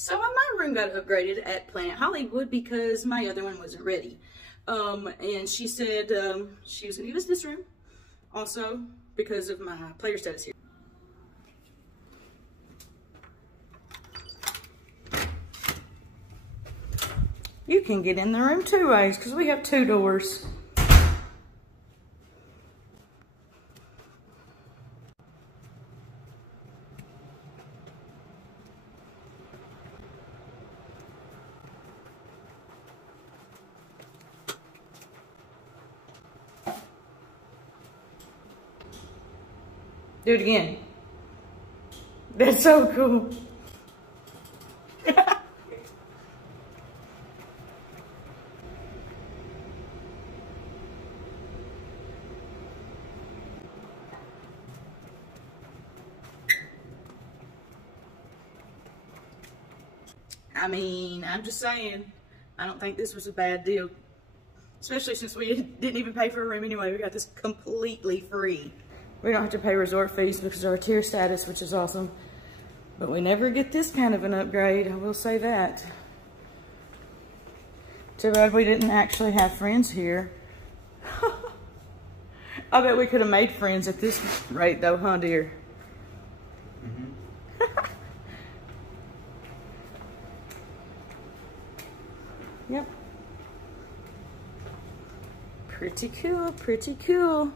So my room got upgraded at Planet Hollywood because my other one wasn't ready. And she said she was gonna give us this room also because of my player status here. You can get in the room 2 ways because we have 2 doors. Do it again. That's so cool. I mean, I'm just saying, I don't think this was a bad deal. Especially since we didn't even pay for a room anyway. We got this completely free. We don't have to pay resort fees because of our tier status, which is awesome. But we never get this kind of an upgrade, I will say that. Too bad we didn't actually have friends here. I bet we could have made friends at this rate though, huh dear? Yep. Pretty cool, pretty cool.